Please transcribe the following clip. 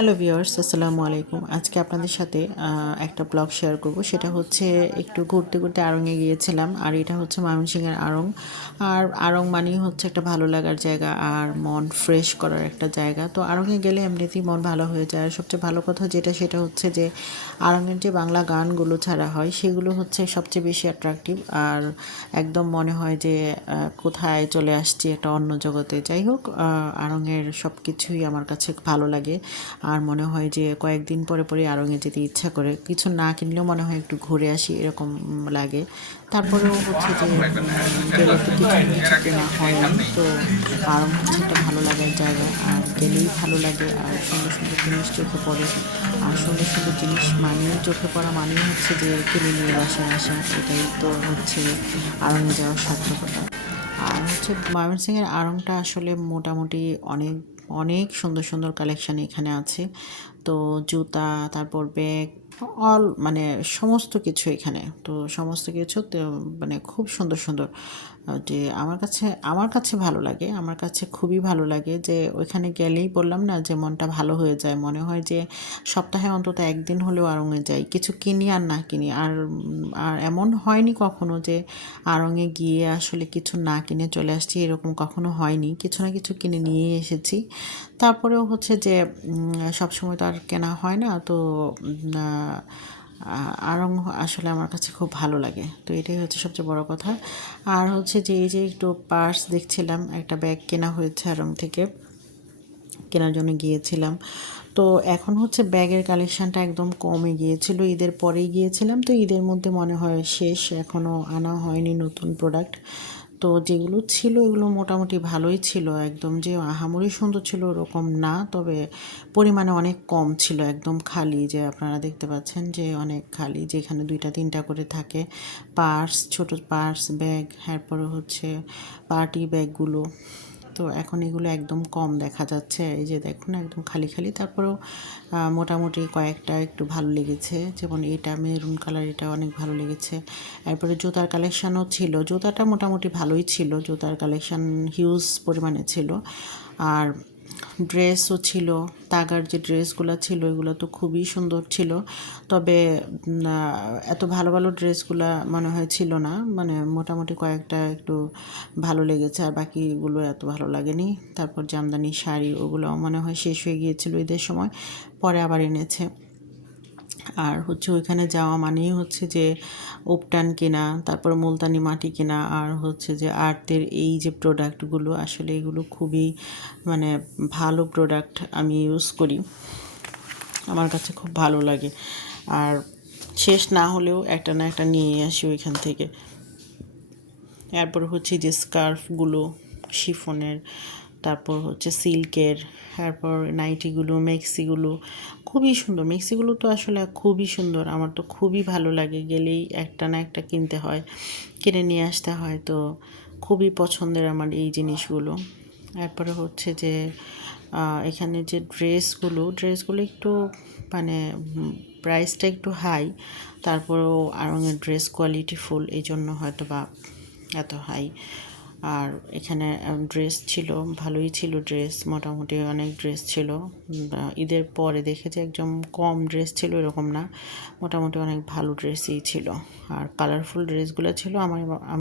Hello viewers, আসসালামু আলাইকুম। আজকে আপনাদের সাথে একটা ব্লগ শেয়ার করব। সেটা হচ্ছে একটু ঘুরতে ঘুরতে আড়ংয়ে গিয়েছিলাম। আর এটা হচ্ছে ময়মনসিংহের আড়ং। আর আড়ং মানেই হচ্ছে একটা ভালো লাগার জায়গা আর মন ফ্রেশ করার একটা জায়গা। তো আড়ংয়ে গেলে এমনিতেই মন ভালো হয়ে যায়। আর সবচেয়ে ভালো কথা যেটা সেটা হচ্ছে যে আড়ংয়ের যে বাংলা গানগুলো ছাড়া হয় সেগুলো হচ্ছে সবচেয়ে বেশি অ্যাট্রাকটিভ। আর একদম মনে হয় যে কোথায় চলে আসছি একটা অন্য জগতে। যাই হোক, আড়ংয়ের সব কিছুই আমার কাছে ভালো লাগে। আর মনে হয় যে কয়েকদিন পরে পরে আড়ংয়ে যেতে ইচ্ছা করে। কিছু না কিনলেও মনে হয় একটু ঘুরে আসি এরকম লাগে। তারপরেও হচ্ছে যে গেলে তো কিছু না কিছু কেনা হয়ই। তো আড়ং হচ্ছে একটা ভালো লাগার জায়গা। আর গেলেই ভালো লাগে আর সুন্দর সুন্দর জিনিস চোখে পড়ে। আর সুন্দর সুন্দর জিনিস মানেই চোখে পড়া মানেই হচ্ছে যে কিনে নিয়ে বাসায় আসা। এটাই তো হচ্ছে আড়ংয়ে যাওয়ার সার্থকতা। আর হচ্ছে ময়মনসিংহের আড়ংটা আসলে মোটামুটি অনেক অনেক সুন্দর সুন্দর কালেকশান এখানে আছে। তো জুতা, তারপর ব্যাগ, মানে সমস্ত কিছু এখানে। তো সমস্ত কিছু তো মানে খুব সুন্দর সুন্দর। যে আমার কাছে ভালো লাগে, আমার কাছে খুবই ভালো লাগে যে ওইখানে গেলেই বললাম না যে মনটা ভালো হয়ে যায়। মনে হয় যে সপ্তাহে অন্তত একদিন হলেও আড়ংয়ে যাই, কিছু কিনি আর না কিনি। আর এমন হয়নি কখনো যে আড়ংয়ে গিয়ে আসলে কিছু না কিনে চলে আসছি, এরকম কখনো হয়নি। কিছু না কিছু কিনে নিয়েই এসেছি। তারপরেও হচ্ছে যে সবসময় তো আর কেনা হয় না। তো আড়ং আসলে আমার কাছে খুব ভালো লাগে। তো এটাই হচ্ছে সবচেয়ে বড় কথা। আর হচ্ছে যে এই যে একটু পার্স দেখছিলাম, একটা ব্যাগ কেনা হয়েছে আড়ং থেকে, কেনার জন্য গিয়েছিলাম। তো এখন হচ্ছে ব্যাগের কালেকশানটা একদম কমে গিয়েছিল, ঈদের পরেই গিয়েছিলাম। তো ঈদের মধ্যে মনে হয় শেষ, এখনও আনা হয়নি নতুন প্রোডাক্ট। তো যেগুলো ছিল এগুলো মোটামুটি ভালোই ছিল, একদম যে আহামরি সুন্দর ছিল ওরকম না, তবে পরিমাণে অনেক কম ছিল, একদম খালি। যে আপনারা দেখতে পাচ্ছেন যে অনেক খালি, যেখানে দুইটা তিনটা করে থাকে পার্স, ছোট পার্স ব্যাগ, এরপরে হচ্ছে পার্টি ব্যাগগুলো। তো এখন এগুলো একদম কম দেখা যাচ্ছে, এই যে দেখুন একদম খালি খালি। তারপরেও মোটামুটি কয়েকটা একটু ভালো লেগেছে, যেমন এটা মেরুন কালার, এটা অনেক ভালো লেগেছে। এরপরে জুতার কালেকশানও ছিল, জুতাটা মোটামুটি ভালোই ছিল, জুতার কালেকশান হিউজ পরিমাণে ছিল। আর ড্রেসও ছিল, তাগার যে ড্রেসগুলো ছিল এগুলো তো খুবই সুন্দর ছিল। তবে এত ভালো ভালো ড্রেসগুলা মনে হয় ছিল না, মানে মোটামুটি কয়েকটা একটু ভালো লেগেছে আর বাকিগুলো এত ভালো লাগেনি। তারপর জামদানি শাড়ি ওগুলো মনে হয় শেষ হয়ে গিয়েছিল ঈদের সময়, পরে আবার এনেছে। আর হচ্ছে ওইখানে যাওয়া মানেই হচ্ছে যে উপটান কেনা, তারপর মুলতানি মাটি কেনা, আর হচ্ছে যে আর্টের এই যে প্রোডাক্টগুলো, আসলে এগুলো খুবই মানে ভালো প্রোডাক্ট, আমি ইউজ করি, আমার কাছে খুব ভালো লাগে। আর শেষ না হলেও একটা না একটা নিয়ে আসি ওইখান থেকে। এরপর হচ্ছে যে স্কার্ফগুলো শিফনের, তারপর হচ্ছে সিল্কের, তারপর নাইটিগুলো, মেক্সিগুলো খুবই সুন্দর। মেক্সিগুলো তো আসলে খুবই সুন্দর, আমার তো খুবই ভালো লাগে, গেলেই একটা না একটা কিনতে হয়, কিনে নিয়ে আসতে হয়। তো খুবই পছন্দের আমার এই জিনিসগুলো। এরপরে হচ্ছে যে এখানে যে ড্রেসগুলো একটু মানে প্রাইসটা একটু হাই, তারপরেও আড়ংয়ের ড্রেস কোয়ালিটি ফুল, এই জন্য হয়তো বা এত হাই। আর এখানে ড্রেস ছিল, ভালোই ছিল ড্রেস, মোটামুটি অনেক ড্রেস ছিল। ঈদের পরে দেখেছি একদম কম ড্রেস ছিল এরকম না, মোটামুটি অনেক ভালো ড্রেসই ছিল। আর কালারফুল ড্রেসগুলো ছিল আমার